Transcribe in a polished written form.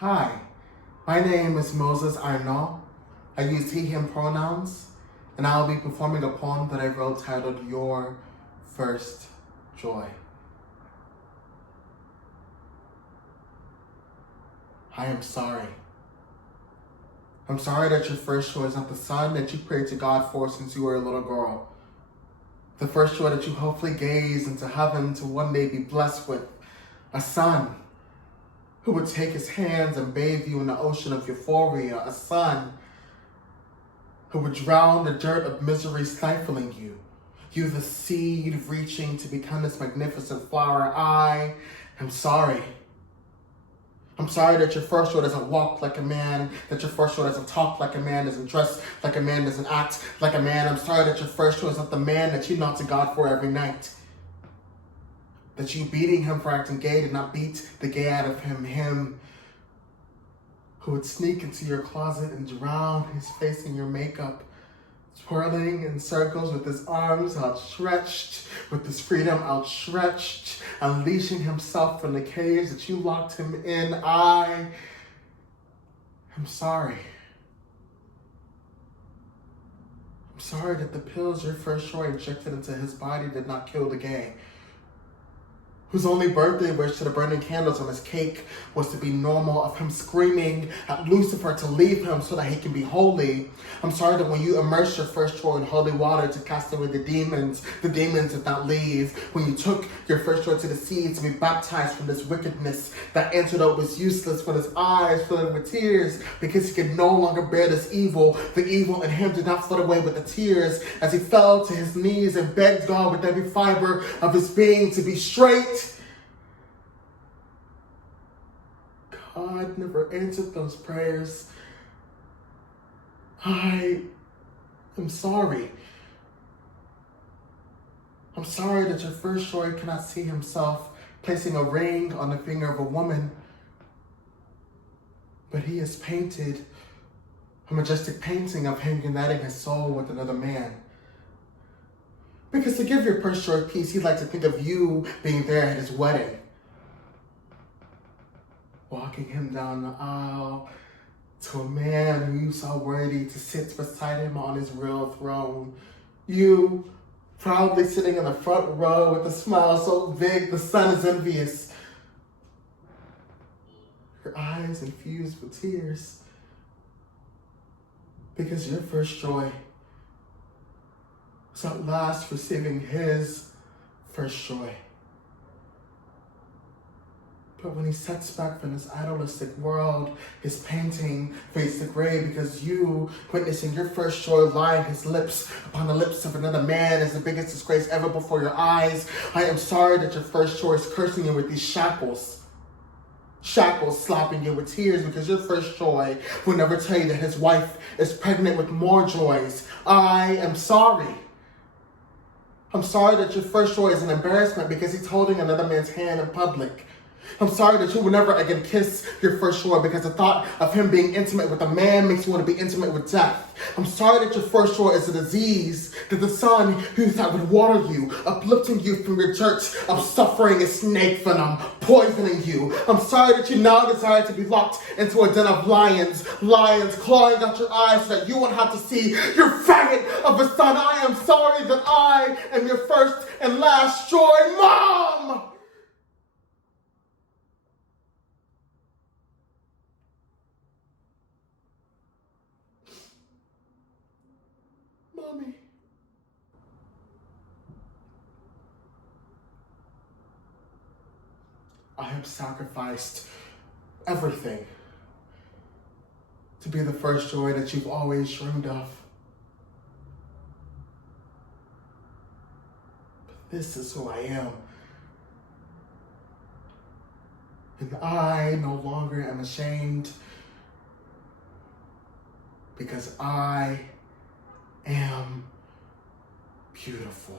Hi, my name is Moses Arnaud. I use he, him pronouns, and I'll be performing a poem that I wrote titled Your First Joy. I am sorry. I'm sorry that your first joy is not the son that you prayed to God for since you were a little girl. The first joy that you hopefully gaze into heaven to one day be blessed with, a son who would take his hands and bathe you in the ocean of euphoria, a son who would drown the dirt of misery stifling you. You the seed reaching to become this magnificent flower. I am sorry. I'm sorry that your first joy doesn't walk like a man, that your first joy doesn't talk like a man, doesn't dress like a man, doesn't act like a man. I'm sorry that your first joy is not the man that you knock to God for every night. That you beating him for acting gay did not beat the gay out of him who would sneak into your closet and drown his face in your makeup, twirling in circles with his arms outstretched, with his freedom outstretched, unleashing himself from the cage that you locked him in. I am sorry. I'm sorry that the pills your first joy injected into his body did not kill the gay, whose only birthday wish to the burning candles on his cake was to be normal, of him screaming at Lucifer to leave him so that he can be holy. I'm sorry that when you immersed your first joy in holy water to cast away the demons did not leave. When you took your first joy to the sea to be baptized from this wickedness, that antidote was useless when his eyes filled with tears because he could no longer bear this evil. The evil in him did not flood away with the tears as he fell to his knees and begged God with every fiber of his being to be straight. God never answered those prayers. I am sorry. I'm sorry that your first joy cannot see himself placing a ring on the finger of a woman, but he has painted a majestic painting of him uniting his soul with another man. Because to give your first joy peace, he'd like to think of you being there at his wedding, walking him down the aisle to a man who you saw worthy to sit beside him on his real throne. You proudly sitting in the front row with a smile so big the sun is envious. Your eyes infused with tears because your first joy was at last receiving his first joy. But when he sets back from this idealistic world, his painting fades to gray because you, witnessing your first joy lying his lips upon the lips of another man, is the biggest disgrace ever before your eyes. I am sorry that your first joy is cursing you with these shackles. Shackles slapping you with tears because your first joy will never tell you that his wife is pregnant with more joys. I am sorry. I'm sorry that your first joy is an embarrassment because he's holding another man's hand in public. I'm sorry that you will never again kiss your first joy because the thought of him being intimate with a man makes you want to be intimate with death. I'm sorry that your first joy is a disease, that the sun who thought would water you, uplifting you from your dirt of suffering is snake venom, poisoning you. I'm sorry that you now desire to be locked into a den of lions clawing out your eyes so that you won't have to see your faggot of a son. I am sorry that I am your first and last joy, Mom! Mommy. I have sacrificed everything to be the first joy that you've always dreamed of. But this is who I am. And I no longer am ashamed because I am beautiful.